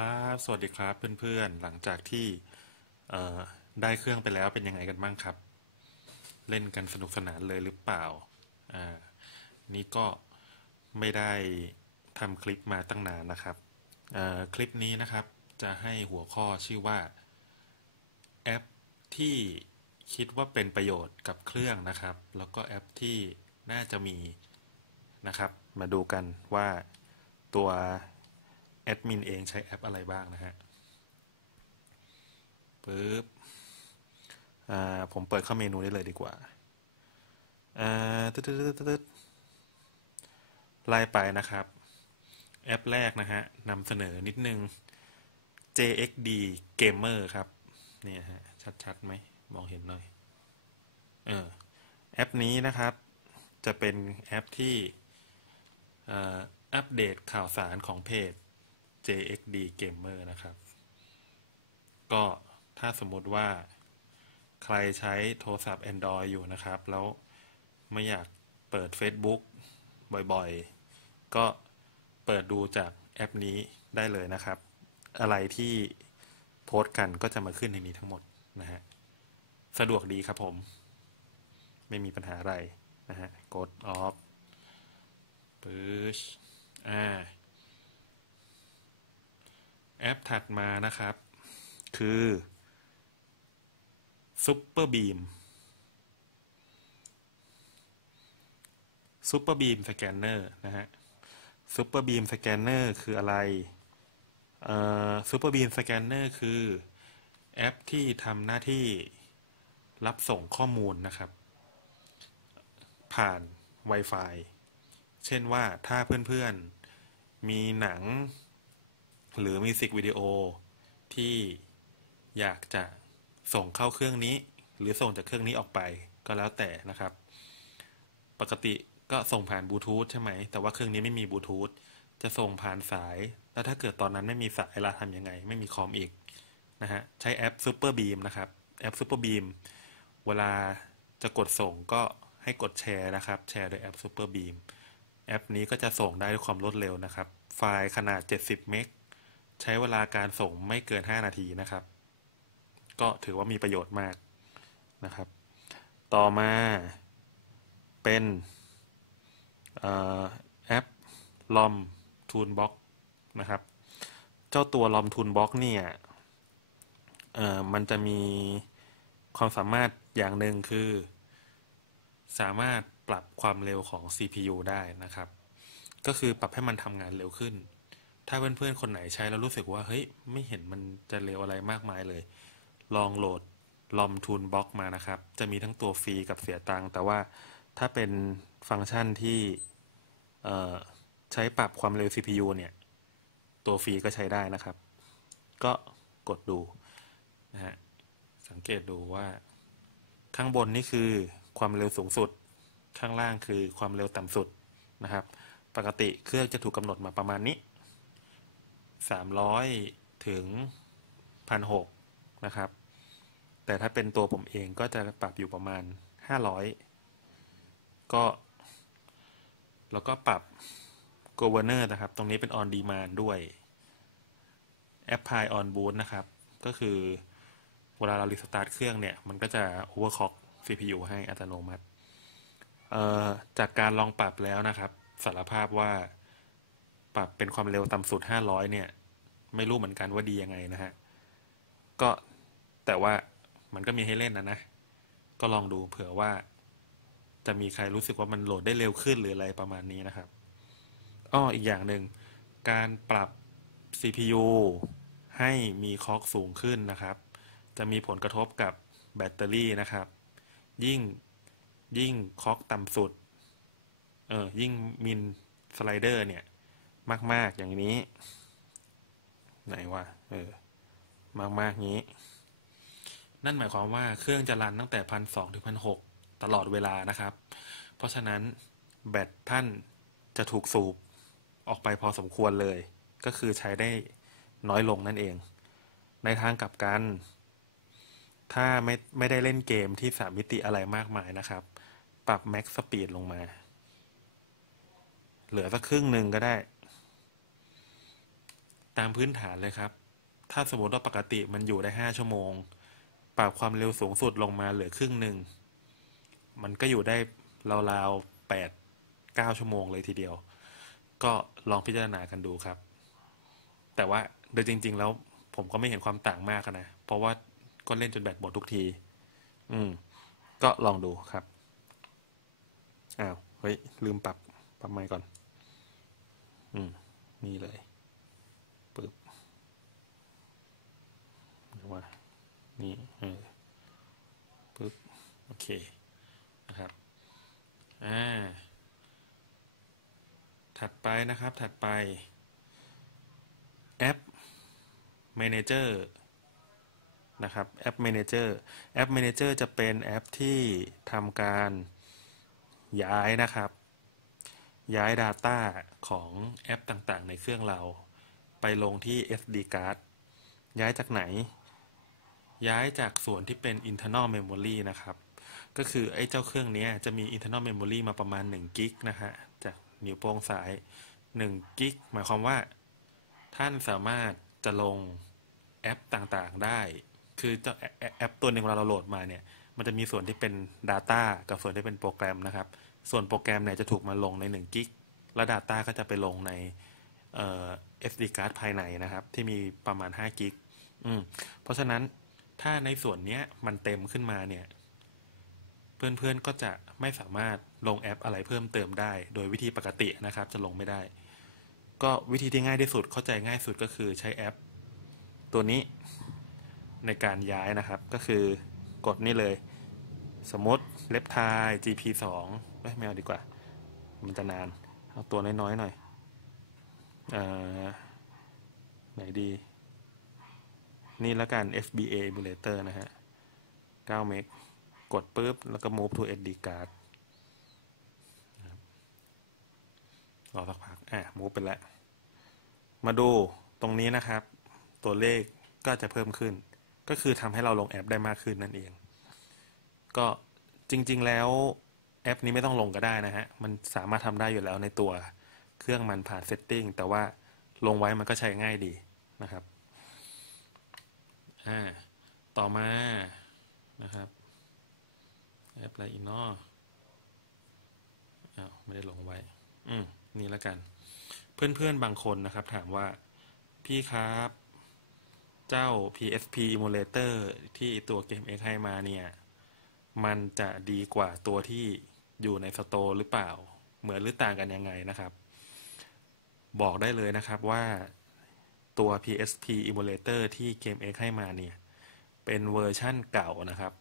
ครับ สวัสดีครับเพื่อนๆ หลังจากที่เอได้เครื่องไปแล้วเป็นยังไงกันบ้างครับ เล่นกันสนุกสนานเลยหรือเปล่าอ่านี่ก็ไม่ได้ทำคลิปมาตั้งนานนะครับอคลิปนี้นะครับจะให้หัวข้อชื่อว่าแอปที่คิดว่าเป็นประโยชน์กับเครื่องนะครับ แล้วก็แอปที่น่าจะมีนะครับ มาดูกันว่าตัว แอดมินเองใช้แอปอะไรบ้างนะฮะปึ๊บอ่าผมเปิดเข้าเมนูได้เลยดีกว่าอ่าตึ๊ดตึ๊ดตึ๊ดตึ๊ดไล่ไปนะครับ แอปแรกนะฮะนำเสนอนิดนึง JXD Gamer ครับ เนี่ยฮะ ชัดๆไหม มองเห็นหน่อย เออ แอปนี้นะครับ จะเป็นแอปที่อ่ออัปเดตข่าวสารของเพจ JXD Gamer นะครับ ก็ถ้าสมมติว่าใครใช้โทรศัพท์ Android อยู่นะครับ แล้วไม่อยากเปิด Facebook บ่อยๆ ก็เปิดดูจากแอปนี้ได้เลยนะครับ อะไรที่โพสต์กันก็จะมาขึ้นในนี้ทั้งหมดนะฮะ สะดวกดีครับผม ไม่มีปัญหาอะไรนะฮะ กด off ปึ๊ชอ่า แอปถัดมานะครับ คือ Super Beam Super Beam Scanner นะฮะ Super Beam Scanner คืออะไรเอ่อ Super Beam Scanner คือแอปที่ทำหน้าที่รับส่งข้อมูลนะครับ ผ่าน Wi-Fi เช่นว่าถ้าเพื่อนๆ มีหนัง หรือมิวสิกวิดีโอที่อยากจะส่งเข้าเครื่องนี้ หรือส่งจากเครื่องนี้ออกไปก็แล้วแต่นะครับ ปกติก็ส่งผ่านบลูทูธใช่ไหม แต่ว่าเครื่องนี้ไม่มีบลูทูธจะส่งผ่านสาย แล้วถ้าเกิดตอนนั้นไม่มีสายเราทำยังไง ไม่มีคอมอีกนะฮะใช้แอป Super Beam นะครับ แอป Super Beam เวลาจะกดส่งก็ให้กดแชร์นะครับ แชร์โดยแอป Super Beam แอปนี้ก็จะส่งได้ด้วยความรวดเร็วนะครับ ไฟล์ขนาด 70 เมก ใช้เวลาการส่งไม่เกิน 5 นาทีนะครับ ก็ถือว่ามีประโยชน์มากนะครับ ต่อมาเป็นออแอป LOM Toolbox นะครับ เจ้าตัว LOM Toolbox เนี่ยเอ่อมันจะมีความสามารถอย่างหนึ่งคือ สามารถปรับความเร็วของ CPU ได้นะครับ ก็คือปรับให้มันทำงานเร็วขึ้น ถ้าเพื่อนๆคนไหนใช้แล้วรู้สึกว่าเฮ้ยไม่เห็นมันจะเร็วอะไรมากมายเลย ลองโหลดลอมทูนบ็อกมานะครับ จะมีทั้งตัวฟรีกับเสียตังค์แต่ว่าถ้าเป็นฟังก์ชันที่ใช้ปรับความเร็ว CPU เนี่ย ตัวฟรีก็ใช้ได้นะครับ ก็กดดูนะฮะสังเกตดูว่า ข้างบนนี่คือความเร็วสูงสุด ข้างล่างคือความเร็วต่ำสุดนะครับ ปกติเครื่องจะถูกกำหนดมาประมาณนี้ 300 ถึง 1,600 นะครับ แต่ถ้าเป็นตัวผมเองก็จะปรับอยู่ประมาณ 500 ก็ แล้วก็ปรับ governor นะครับ ตรงนี้เป็น on demand ด้วย apply on boot นะครับ ก็คือเวลาเรารีสตาร์ทเครื่องเนี่ย มันก็จะ overclock CPU ให้อัตโนมัติจากการลองปรับแล้วนะครับ สารภาพว่า ปรับเป็นความเร็วต่ำสุด 500 เนี่ย ไม่รู้เหมือนกันว่าดียังไงนะฮะ ก็แต่ว่ามันก็มีให้เล่นนะนะ ก็ลองดูเผื่อว่า จะมีใครรู้สึกว่ามันโหลดได้เร็วขึ้นหรืออะไรประมาณนี้นะครับอ้ออีกอย่างหนึ่งการปรับ CPU ให้มีคอกสูงขึ้นนะครับ จะมีผลกระทบกับแบตเตอรี่นะครับ ยิ่งยิ่งคอกต่ำสุด เออยิ่งมินสไลเดอร์เนี่ย มาก ๆ อย่างนี้ ไหนวะเออ มากๆงี้ นั่นหมายความว่าเครื่องจะรันตั้งแต่พันสองถึงพันหกตลอดเวลานะครับ เพราะฉะนั้นแบตท่านจะถูกสูบออกไปพอสมควรเลย ก็คือใช้ได้น้อยลงนั่นเอง ในทางกลับกัน ถ้าไม่ไม่ได้เล่นเกมที่สามมิติอะไรมากมายนะครับ ปรับ Max Speed ลงมา เหลือสักครึ่งหนึ่งก็ได้ ตามพื้นฐานเลยครับ ถ้าสมมติว่าปกติมันอยู่ได้ห้าชั่วโมง ปรับความเร็วสูงสุดลงมาเหลือครึ่งหนึ่ง มันก็อยู่ได้ราวๆแปดเก้าชั่วโมงเลยทีเดียว ก็ลองพิจารณากันดูครับ แต่ว่าโดยจริง ๆ แล้วผมก็ไม่เห็นความต่างมากนะ เพราะว่าก็เล่นจนแบตหมดทุกที อืม ก็ลองดูครับ อ้าว เฮ้ย ลืมปรับ ปรับไมค์ก่อน อืม นี่เลย ปึ๊บเดี๋ย ว่า นี่เออปึ๊บ โอเค นะครับ อ่า ถัดไปนะครับ ถัดไป แอป Manager นะครับ แอป Manager แอป Manager จะเป็นแอปที่ทำการย้ายนะครับ ย้าย Data ของแอปต่างๆ ในเครื่องเรา ไปลงที่ SD card ย้ายจากไหน ย้ายจากส่วนที่เป็น internal memory นะครับ ก็คือไอ้เจ้าเครื่องนี้จะมี internal memory มาประมาณ1กิกนะฮะ จากนิ้วโป้งซ้าย1กิกหมายความว่า ท่านสามารถจะลงแอปต่างๆได้ คือเจ้าแอปตัวหนึ่งเวลาเราโหลดมาเนี่ย มันจะมีส่วนที่เป็น Data กับส่วนที่เป็นโปรแกรมนะครับ ส่วนโปรแกรมเนี่ยจะถูกมาลงใน1กิกและ Data ก็จะไปลงในเอ่อ SD card ภายในนะครับ ที่มีประมาณ5กิกอืมเพราะฉะนั้น ถ้าในส่วนเนี้ยมันเต็มขึ้นมาเนี่ย เพื่อนๆก็จะไม่สามารถลงแอปอะไรเพิ่มเติมได้ โดยวิธีปกตินะครับ จะลงไม่ได้ ก็วิธีที่ง่ายที่สุดเข้าใจง่ายสุดก็คือใช้แอป ตัวนี้ในการย้ายนะครับ ก็คือกดนี่เลย สมมติเล็บทาย GP 2ไม่เอาดีกว่า มันจะนาน เอาตัวน้อยๆหน่อยอไหนดี นี่แล้วกัน FBA emulator นะฮะ9เมกกดปุ๊บ แล้วก็ move to SD card รอสักพัก อะ move ไปแล้ว มาดูตรงนี้นะครับ ตัวเลขก็จะเพิ่มขึ้น ก็คือทำให้เราลงแอปได้มากขึ้นนั่นเอง ก็จริง ๆ แล้วแอปนี้ไม่ต้องลงก็ได้นะฮะ มันสามารถทำได้อยู่แล้วในตัวเครื่องมันผ่านเซตติ้งแต่ว่าลงไว้มันก็ใช้ง่ายดีนะครับ อ่าต่อมานะครับแอปอะไรอีกเนาะอ้าวไม่ได้ลงไว้ อืมนี่แล้วกัน เพื่อนๆบางคนนะครับ ถามว่าพี่ครับ เจ้า PSP emulator ที่ตัวเกม X ให้มาเนี่ย มันจะดีกว่าตัวที่อยู่ในสโตร์หรือเปล่า เหมือนหรือต่างกันยังไงนะครับ บอกได้เลยนะครับว่า ตัว PSP emulator ที่เกม X ให้มาเนี่ย เป็นเวอร์ชั่นเก่านะครับ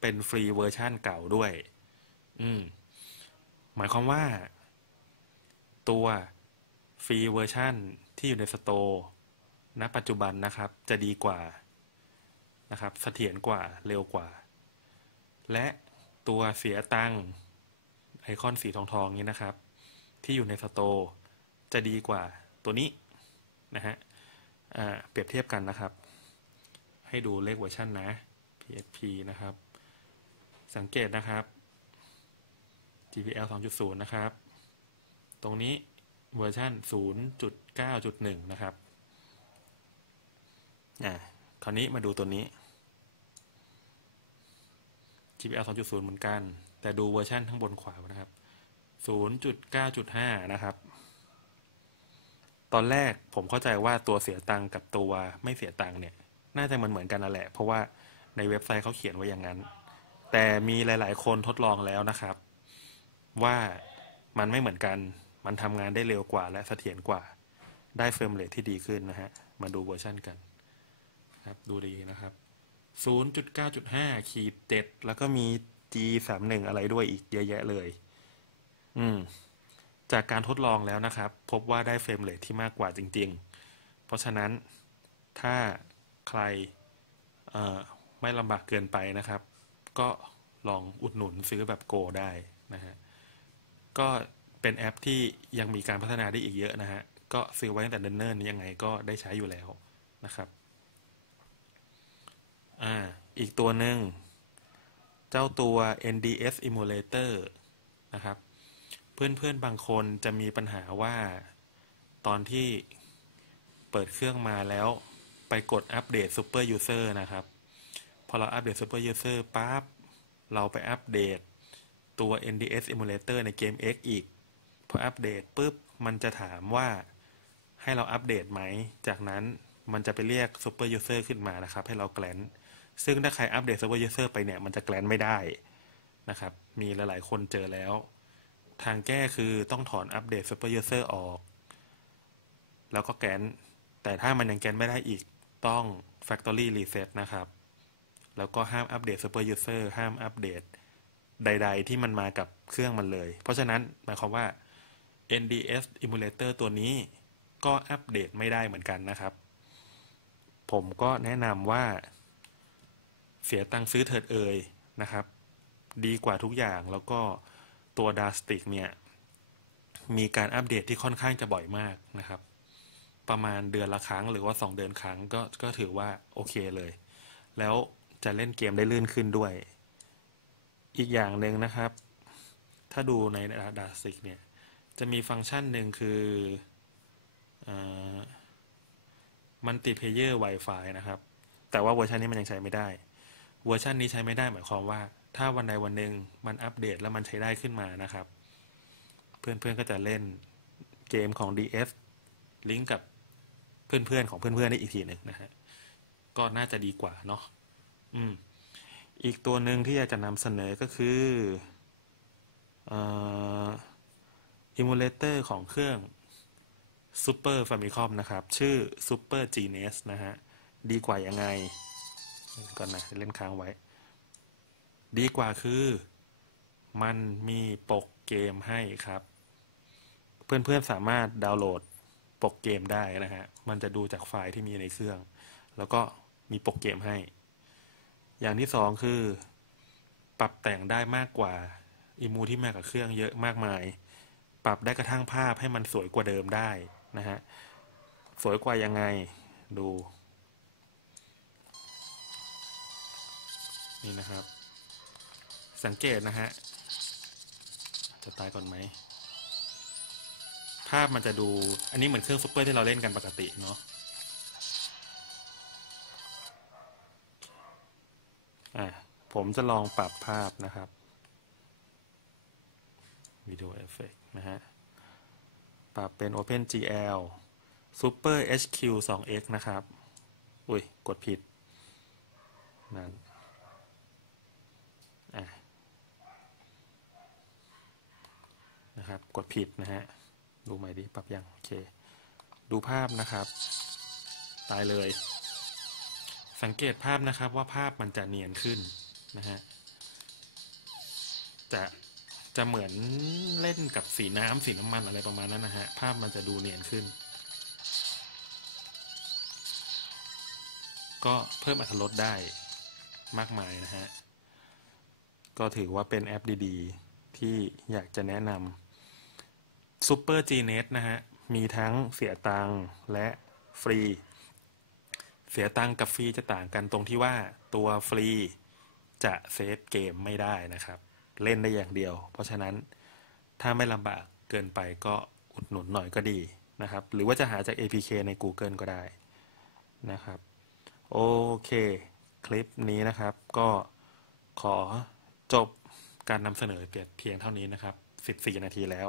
เป็นฟรีเวอร์ชั่นเก่าด้วย อืม หมายความว่า ตัวฟรีเวอร์ชั่นที่อยู่ในสโตร์ณปัจจุบันนะครับ จะดีกว่านะครับเสถียรกว่าเร็วกว่า และตัวเสียตังไอคอนสีทองทองนี้นะครับ ที่อยู่ในสโตร์จะดีกว่าตัวนี้นะฮะ เปรียบเทียบกันนะครับ ให้ดูเลขเวอร์ชันนะ PSP นะครับ สังเกตนะครับ GPL 2.0 นะครับ ตรงนี้เวอร์ชัน0.9.1 นะครับอ่าคราวนี้มาดูตัวนี้ GPL 2.0 เหมือนกัน แต่ดูเวอร์ชันข้างบนขวานะครับ 0.9.5 นะครับ ตอนแรกผมเข้าใจว่าตัวเสียตังค์กับตัวไม่เสียตังค์เนี่ย น่าจะมือนเหมือนกันนั่นแหละ เพราะว่าในเว็บไซต์เขาเขียนไว้อย่างนั้น แต่มีหลาย ๆ คนทดลองแล้วนะครับ ว่ามันไม่เหมือนกัน มันทำงานได้เร็วกว่าและเสถียรกว่า ได้เฟรมเรทที่ดีขึ้นนะฮะ มาดูเวอร์ชันกันครับดูดีนะครับ 0.9.5ขีด7แล้วก็มี G31 อะไรด้วยอีกเยอะแยะเลย อืม จากการทดลองแล้วนะครับ พบว่าได้เฟรมเรทที่มากกว่าจริง ๆ เพราะฉะนั้นถ้าใครไม่ลำบากเกินไปนะครับ ก็ลองอุดหนุนซื้อแบบโกได้นะฮะก็เป็นแอปที่ยังมีการพัฒนาได้อีกเยอะนะฮะก็ซื้อไว้ตั้งแต่เนิ่นๆยังไงก็ได้ใช้อยู่แล้วนะครับอ่าอีกตัวหนึ่ง เจ้าตัว NDS emulator นะครับ เพื่อนๆบางคนจะมีปัญหาว่า ตอนที่เปิดเครื่องมาแล้วไปกดอัปเดต Super User นะครับ พอเราอัปเดต Super User ปั๊บเราไปอัปเดตตัว NDS Emulator ในเกม X อีก พออัปเดตปุ๊บ มันจะถามว่าให้เราอัปเดตไหม จากนั้นมันจะไปเรียก Super User ขึ้นมานะครับ ให้เราแกลนซึ่งถ้าใครอัปเดต Super User ไปเนี่ย มันจะแกลนไม่ได้นะครับ มีหลายๆคนเจอแล้ว ทางแก้คือต้องถอนอัปเดต Super User ออก แล้วก็แกน แต่ถ้ามันยังแกนไม่ได้อีกต้อง Factory Reset นะครับ แล้วก็ห้ามอัปเดต Super User ห้ามอัปเดตใด ๆ ที่มันมากับเครื่องมันเลย เพราะฉะนั้นหมายความว่า NDS Emulator ตัวนี้ก็อัปเดตไม่ได้เหมือนกันนะครับ ผมก็แนะนำว่า เสียตังค์ซื้อเถิดเอ่ยนะครับ ดีกว่าทุกอย่างแล้วก็ ตัวดาสติกเนี่ย มีการอัปเดตที่ค่อนข้างจะบ่อยมากนะครับ ประมาณเดือนละครั้งหรือว่า 2 เดือนครั้งก็ก็ถือว่าโอเคเลย แล้วจะเล่นเกมได้ลื่นขึ้นด้วย อีกอย่างหนึ่งนะครับ ถ้าดูในดาสติกเนี่ย จะมีฟังก์ชันหนึ่งคือมันติเพเยอร์ Wi-Fi นะครับ แต่ว่าเวอร์ชันนี้มันยังใช้ไม่ได้ เวอร์ชันนี้ใช้ไม่ได้หมายความว่า ถ้าวันใดวันหนึ่งมันอัปเดตแล้วมันใช้ได้ขึ้นมานะครับ เพื่อนๆก็จะเล่นเกมของ DS ลิงก์กับเพื่อนๆของเพื่อนๆได้อีกทีหนึ่งนะฮะก็น่าจะดีกว่าเนาะอืม อีกตัวหนึ่งที่อยากจะนำเสนอก็คืออิมูเลเตอร์ของเครื่อง Super Famicom นะครับ ชื่อ Super Genius นะฮะ ดีกว่ายังไง ก่อนนะ เล่นค้างไว้ ดีกว่าคือ มันมีปกเกมให้ครับ เพื่อนๆสามารถดาวน์โหลดปกเกมได้นะฮะ มันจะดูจากไฟล์ที่มีในเครื่อง แล้วก็มีปกเกมให้ อย่างที่สองคือ ปรับแต่งได้มากกว่าอิมูที่มากับเครื่องเยอะมากมาย ปรับได้กระทั่งภาพให้มันสวยกว่าเดิมได้นะฮะ สวยกว่ายังไงดู นี่นะครับ สังเกตนะฮะ จะตายก่อนไหม ภาพมันจะดู อันนี้เหมือนเครื่องซุปเปอร์ที่เราเล่นกันปกติเนาะอะผมจะลองปรับภาพนะครับวิดีโอเอฟเฟกนะฮะ ปรับเป็น OpenGL Super HQ 2X นะครับ อุ้ย กดผิดนั่น อะ นะครับ กดผิดนะฮะ ดูใหม่ดิปรับยังโอเค ดูภาพนะครับ ตายเลย สังเกตภาพนะครับว่าภาพมันจะเนียนขึ้นนะฮะ จะจะเหมือนเล่นกับสีน้ำสีน้ำมันอะไรประมาณนั้นนะฮะ ภาพมันจะดูเนียนขึ้น ก็เพิ่มอรรถรสได้มากมายนะฮะ ก็ถือว่าเป็นแอปดี ๆ ที่อยากจะแนะนำ Super Gnet นะฮะ มีทั้งเสียตังค์และฟรี เสียตังค์กับฟรีจะต่างกันตรงที่ว่าตัวฟรีจะเซฟเกมไม่ได้นะครับ เล่นได้อย่างเดียว เพราะฉะนั้นถ้าไม่ลำบากเกินไปก็อุดหนุนหน่อยก็ดีนะครับ หรือว่าจะหาจาก APK ใน Google ก็ได้นะครับ โอเค คลิปนี้นะครับ ก็ขอจบการนำเสนอเพียงเท่านี้นะครับ 14 นาทีแล้ว